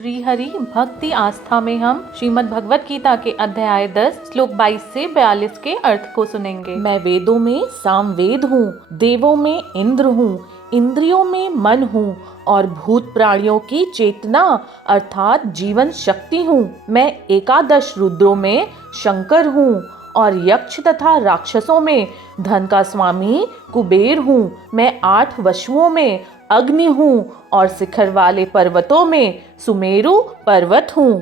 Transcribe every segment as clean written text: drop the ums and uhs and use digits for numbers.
श्री हरि भक्ति आस्था में हम श्रीमद् भगवत गीता के अध्याय 10 श्लोक 22 से 42 के अर्थ को सुनेंगे। मैं वेदों में सामवेद हूँ, देवों में इंद्र हूँ, इंद्रियों में मन हूँ और भूत प्राणियों की चेतना अर्थात जीवन शक्ति हूँ। मैं एकादश रुद्रों में शंकर हूँ और यक्ष तथा राक्षसों में धन का स्वामी कुबेर हूँ। मैं 8 वसुओं में अग्नि हूँ और शिखर वाले पर्वतों में सुमेरु पर्वत हूँ।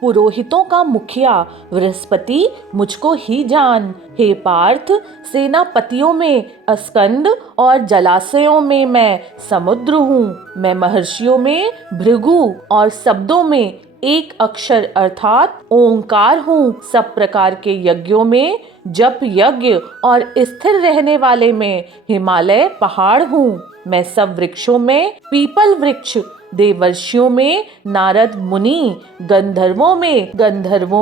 पुरोहितों का मुखिया बृहस्पति मुझको ही जान। हे पार्थ, सेनापतियों में अस्कंद और जलाशयों में मैं समुद्र हूँ। मैं महर्षियों में भृगु और शब्दों में एक अक्षर अर्थात ओंकार हूँ। सब प्रकार के यज्ञों में जप यज्ञ और स्थिर रहने वाले में हिमालय पहाड़ हूँ। मैं सब वृक्षों में पीपल वृक्ष, देवर्षियों में नारद मुनि, गंधर्वों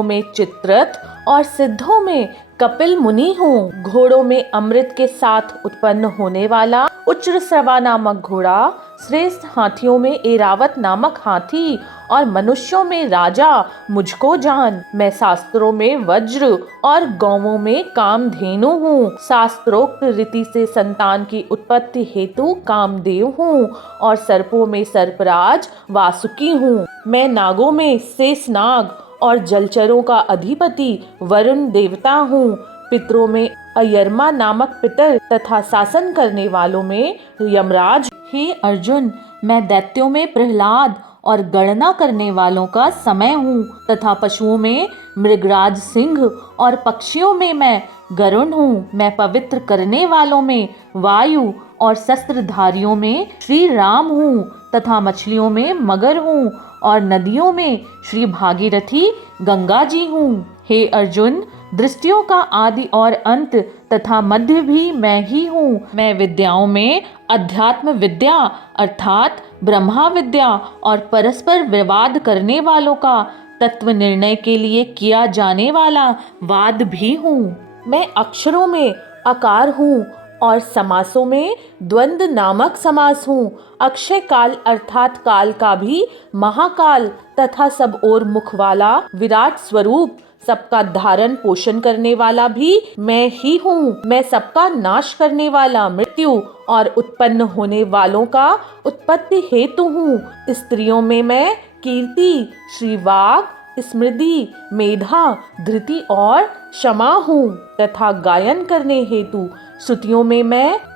में चित्ररथ और सिद्धों में कपिल मुनि हूँ। घोड़ों में अमृत के साथ उत्पन्न होने वाला उच्चश्रवा नामक घोड़ा, श्रेष्ठ हाथियों में एरावत नामक हाथी और मनुष्यों में राजा मुझको जान। मैं शास्त्रों में वज्र और गौवों में कामधेनु हूँ। शास्त्रोक्त रीति से संतान की उत्पत्ति हेतु कामदेव हूँ और सर्पों में सर्पराज वासुकी हूँ। मैं नागों में शेषनाग और जलचरों का अधिपति वरुण देवता हूँ। पितरों में अयरमा नामक पितर तथा शासन करने वालों में यमराज। हे अर्जुन, मैं दैत्यों में प्रहलाद और गणना करने वालों का समय हूँ तथा पशुओं में मृगराज सिंह और पक्षियों में मैं गरुण हूँ। मैं पवित्र करने वालों में वायु और शस्त्रधारियों में श्री राम हूँ तथा मछलियों में मगर हूँ और नदियों में श्री भागीरथी गंगा जी हूँ। हे अर्जुन, दृष्टियों का आदि और अंत तथा मध्य भी मैं ही हूँ। मैं विद्याओं में अध्यात्म विद्या अर्थात ब्रह्मा विद्या और परस्पर विवाद करने वालों का तत्व निर्णय के लिए किया जाने वाला वाद भी हूँ। मैं अक्षरों में आकार हूँ और समासों में द्वंद नामक समास हूँ। अक्षय काल अर्थात काल का भी महाकाल तथा सब ओर मुख वाला विराट स्वरूप, सबका धारण पोषण करने वाला भी मैं ही हूँ। मैं सबका नाश करने वाला मृत्यु और उत्पन्न होने वालों का उत्पत्ति हेतु हूँ। स्त्रियों में मैं कीर्ति, श्रीवाग, स्मृति, मेधा, धृति और क्षमा हूँ तथा गायन करने हेतु श्रुतियों में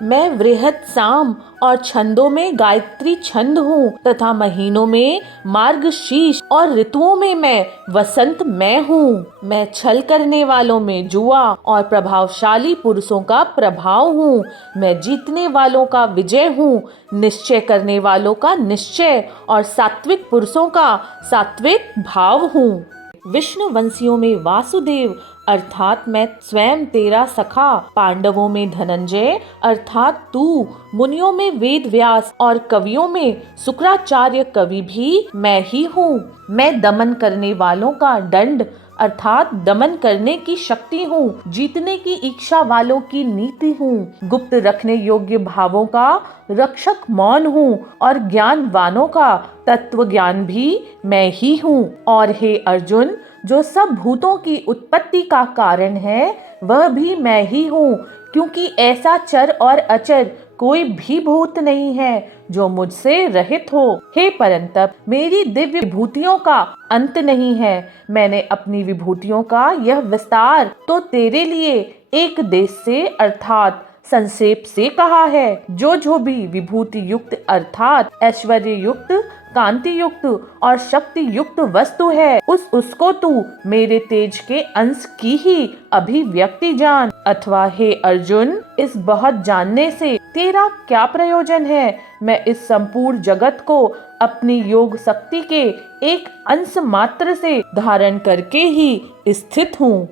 मैं वृहत साम और छंदों में गायत्री छंद हूँ तथा महीनों में मार्गशीर्ष और ऋतुओं में मैं वसंत मैं हूँ। मैं छल करने वालों में जुआ और प्रभावशाली पुरुषों का प्रभाव हूँ। मैं जीतने वालों का विजय हूँ, निश्चय करने वालों का निश्चय और सात्विक पुरुषों का सात्विक भाव हूँ। विष्णु वंशियों में वासुदेव अर्थात मैं स्वयं तेरा सखा, पांडवों में धनंजय अर्थात तू, मुनियों में वेद व्यास और कवियों में शुक्राचार्य कवि भी मैं ही हूँ। मैं दमन करने वालों का दंड अर्थात दमन करने की शक्ति हूँ। जीतने की इच्छा वालों की नीति हूँ। गुप्त रखने योग्य भावों का रक्षक मौन हूँ और ज्ञानवानों का तत्व ज्ञान भी मैं ही हूँ। और हे अर्जुन, जो सब भूतों की उत्पत्ति का कारण है वह भी मैं ही हूँ, क्योंकि ऐसा चर और अचर कोई भी भूत नहीं है जो मुझसे रहित हो। हे परंतप, मेरी दिव्य विभूतियों का अंत नहीं है। मैंने अपनी विभूतियों का यह विस्तार तो तेरे लिए एक देश से अर्थात संक्षेप से कहा है। जो भी विभूति युक्त अर्थात ऐश्वर्य युक्त, कांति युक्त और शक्ति युक्त वस्तु है उसको तू मेरे तेज के अंश की ही अभिव्यक्ति जान। अथवा हे अर्जुन, इस बहुत जानने से तेरा क्या प्रयोजन है? मैं इस संपूर्ण जगत को अपनी योग शक्ति के एक अंश मात्र से धारण करके ही स्थित हूँ।